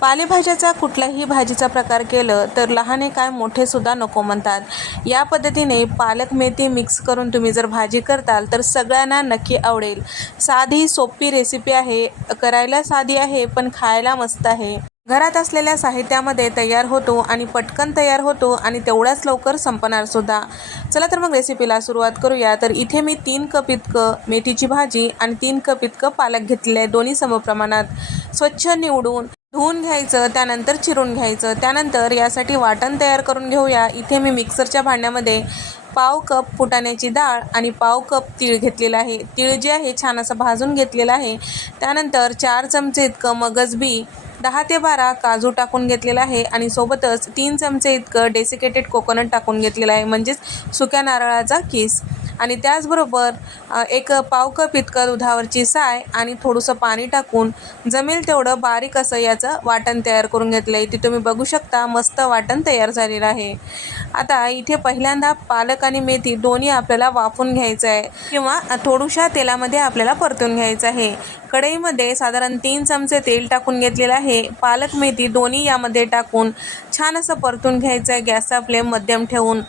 पालेभाज्याचा कुठल्याही भाजीचा प्रकार केलं तर लहाने काय मोठे सुद्धा नको म्हणतात. या पद्धतीने पालक मेथी मिक्स करून तुम्ही जर भाजी करताल तर सगळ्यांना नक्की आवडेल. साधी सोपी रेसिपी आहे. करायला साधी आहे पण खायला मस्त आहे. घरात असलेल्या साहित्यामध्ये तयार होतो आणि पटकन तयार होतो आणि तेवढ्याच लवकर संपणार सुद्धा. चला तर मग रेसिपीला सुरुवात करूया. तर इथे मी तीन कप इतकं मेथीची भाजी आणि तीन कप इतकं पालक घेतलेलं आहे. दोन्ही समप्रमाणात. स्वच्छ निवडून धुवून घ्यायचं त्यानंतर चिरून घ्यायचं त्यानंतर यासाठी वाटण तयार करून घेऊया. इथे मी मिक्सरच्या भांड्यामध्ये पाव कप फुटाण्याची डाळ आणि पाव कप तीळ घेतलेला आहे. तीळ जे आहे छान असं भाजून घेतलेलं आहे. त्यानंतर चार चमचे इतकं मगज बी दहा ते बारा काजू टाकून घेतलेला आहे आणि सोबतच तीन चमचे इतकं डेसिकेटेड कोकोनट टाकून घेतलेलं आहे. म्हणजेच सुक्या नारळाचा किस. आणि त्याचबरोबर एक पाव कप इतकं दुधावरची साय आणि थोडंसं पाणी टाकून जमेल तेवढं बारीक असं याचं वाटण तयार करून घेतलं आहे ते तुम्ही बघू शकता मस्त वाटण तयार झालेलं आहे. आता इथे पहिल्यांदा पालक आणि मेथी दोन्ही आपल्याला वाफून घ्यायचं आहे किंवा थोडूशा तेलामध्ये आपल्याला परतून घ्यायचं आहे. कढईमध्ये साधारण तीन चमचे तेल टाकून घेतलेलं आहे. पालक मेथी दोन्ही यामध्ये टाकून छान असं परतून घ्यायचं आहे गॅसचा फ्लेम मध्यम ठेवून.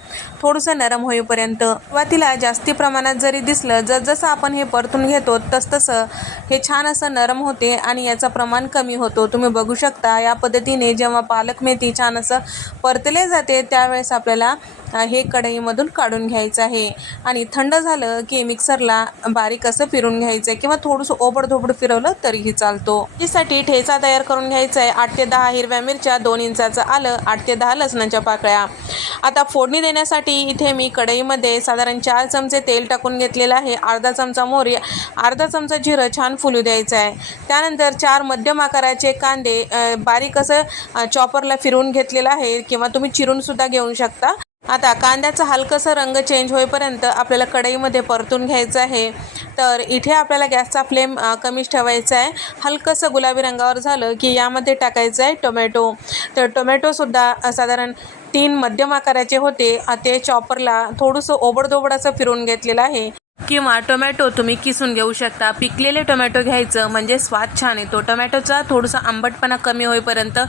थोडंसं नरम होईपर्यंत. सुरुवातीला जास्ती प्रमाणात जरी दिसलं जसजसं आपण हे परतून घेतो तसतसं हे छान असं नरम होते आणि याचं प्रमाण कमी होतो. तुम्ही बघू शकता या पद्धतीने जेव्हा पालक मेथी छान असं परतले जाते त्यावेळेस आपल्याला हे कढईमधून काढून घ्यायचं आहे. आणि थंड झालं की मिक्सरला बारीक असं फिरून घ्यायचं आहे किंवा थोडंसं ओबडधोबड फिरवलं तरीही चालतो. यासाठी ठेचा तयार करून घ्यायचा आहे आठ ते दहा हिरव्या मिरच्या दोन इंचाचं आलं आठ ते दहा लसणाच्या पाकळ्या. आता फोडणी देण्यासाठी इथे मी कढईमध्ये साधारण चार चमचे तेल टाकून घेतलेलं आहे. अर्धा चमचा मोहरी अर्धा चमचा जिरं छान फुलू द्यायचं आहे त्यानंतर चार मध्यम आकाराचे कांदे बारीक असं चॉपरला फिरवून घेतलेलं आहे किंवा तुम्ही चिरूनसुद्धा घेऊ शकता. आता कांद्याचा हलकंसं रंग चेंज होईपर्यंत आपल्याला कढईमध्ये परतून घ्यायचं आहे. तर इथे आपल्याला गॅसचा फ्लेम कमीच ठेवायचा आहे. हलकंसं गुलाबी रंगावर झालं की यामध्ये टाकायचं आहे टोमॅटो. तर टोमॅटोसुद्धा साधारण तीन मध्यम आकाराचे होते. ते चॉपरला थोडंसं ओबडधोबड असं घेतलेलं आहे. किंवा टोमॅटो तुम्ही किसून घेऊ शकता. पिकलेले टोमॅटो घ्यायचं म्हणजे स्वाद छान येतो. टोमॅटोचा थोडंसं आंबटपणा कमी होईपर्यंत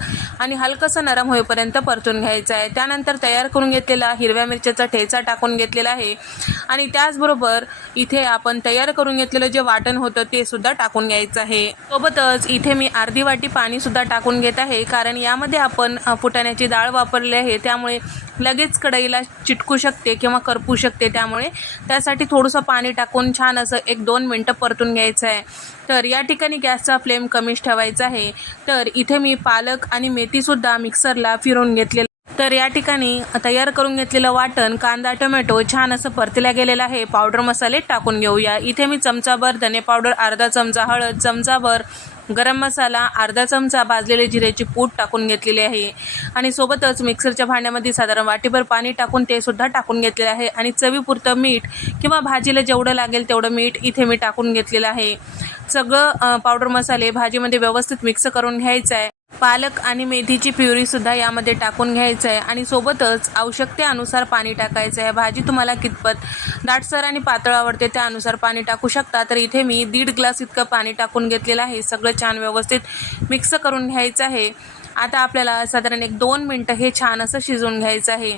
आणि हलकंसं नरम होईपर्यंत परतून घ्यायचं आहे. त्यानंतर तयार करून घेतलेला हिरव्या मिरच्याचा ठेचा टाकून घेतलेला आहे. आणि त्याचबरोबर इथे आपण तयार करून घेतलेलं जे वाटण होतं ते सुद्धा टाकून घ्यायचं आहे. सोबतच इथे मी अर्धी वाटी पाणीसुद्धा टाकून घेत आहे. कारण यामध्ये आपण फुटाण्याची डाळ वापरली आहे. त्यामुळे लगेच कढईला चिटकू शकते किंवा करपू शकते. त्यामुळे त्यासाठी थोडंसं पाणी टाकून छान असं एक दोन मिनटं परतून घ्यायचं आहे तर या ठिकाणी गॅसचा फ्लेम कमीच ठेवायचा आहे. तर इथे मी पालक आणि मेथीसुद्धा मिक्सरला फिरवून घेतले तर या ठिकाणी तयार करून घेतलेलं वाटण कांदा टोमॅटो छान असं परतल्या गेलेलं आहे. पावडर मसाले टाकून घेऊया. इथे मी चमचाभर धने पावडर अर्धा चमचा हळद चमचाभर गरम मसाला अर्धा चमचा भाजलेले जिऱ्याची पूड टाकून घेतलेली आहे. आणि सोबतच मिक्सरच्या भांड्यामध्ये साधारण वाटीभर पाणी टाकून ते सुद्धा टाकून घेतलेलं आहे. आणि चवीपुरतं मीठ किंवा भाजीला जेवढं लागेल तेवढं मीठ इथे मी टाकून घेतलेलं आहे. सगळं पावडर मसाले भाजीमध्ये व्यवस्थित मिक्स करून घ्यायचं आहे. पालक आणि मेथीची प्युरीसुद्धा यामध्ये टाकून घ्यायचं आहे आणि सोबतच आवश्यकतेनुसार पाणी टाकायचं आहे भाजी तुम्हाला कितपत दाटसर आणि पातळ आवडते त्यानुसार पाणी टाकू शकता. तर इथे मी दीड ग्लास इतकं पाणी टाकून घेतलेलं आहे. सगळं छान व्यवस्थित मिक्स करून घ्यायचं आहे. आता आपल्याला साधारण एक दोन मिनटं हे छान असं शिजवून घ्यायचं आहे.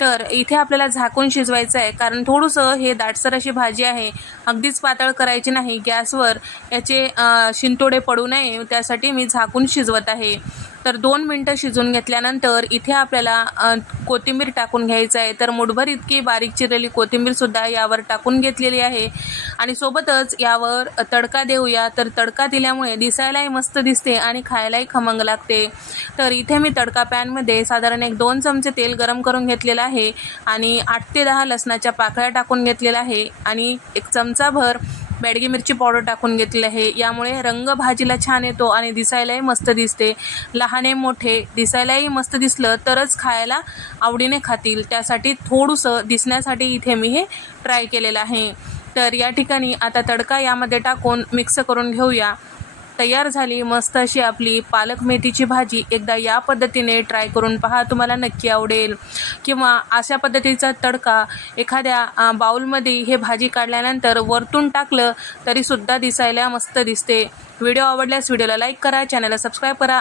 तर इथे आपल्याला झाकून शिजवायचं आहे कारण थोडंसं हे दाटसर अशी भाजी आहे. अगदीच पातळ करायची नाही गॅसवर याचे शिंतोडे पडू नये त्यासाठी मी झाकून शिजवत आहे. तर दोन मिनटं शिजवून घेतल्यानंतर इथे आपल्याला कोथिंबीर टाकून घ्यायचं आहे. तर मुठभर इतकी बारीक चिरलेली कोथिंबीरसुद्धा यावर टाकून घेतलेली आहे. आणि सोबतच यावर तडका देऊया. तर तडका दिल्यामुळे दिसायलाही मस्त दिसते आणि खायलाही खमंग लागते. तर इथे मी तडका पॅनमध्ये साधारण एक दोन चमचे तेल गरम करून घेतलेलं आहे आणि आठ ते दहा लसणाच्या पाकळ्या टाकून घेतलेल्या आहे. आणि एक चमचाभर बेडगी मिरची पावडर टाकून घेतली आहे. यामुळे रंग भाजीला छान येतो आणि दिसायलाही मस्त दिसते. लहाने मोठे. दिसायलाही मस्त दिसलं तरच खायला आवडीने खातील. त्यासाठी थोडंसं दिसण्यासाठी इथे मी हे ट्राय केलेलं आहे. तर या ठिकाणी आता तडका यामध्ये टाकून मिक्स करून घेऊया. तयार झाली मस्त अशी आपली पालक मेथीची भाजी एकदा या पद्धतीने ट्राय करून पहा तुम्हाला नक्की आवडेल. किंवा अशा पद्धतीचा तडका एखाद्या बाऊलमध्ये हे भाजी काढल्यानंतर वरतून टाकलं तरीसुद्धा दिसायला मस्त दिसते. व्हिडिओ आवडल्यास व्हिडिओला लाईक करा चॅनलला सबस्क्राईब करा.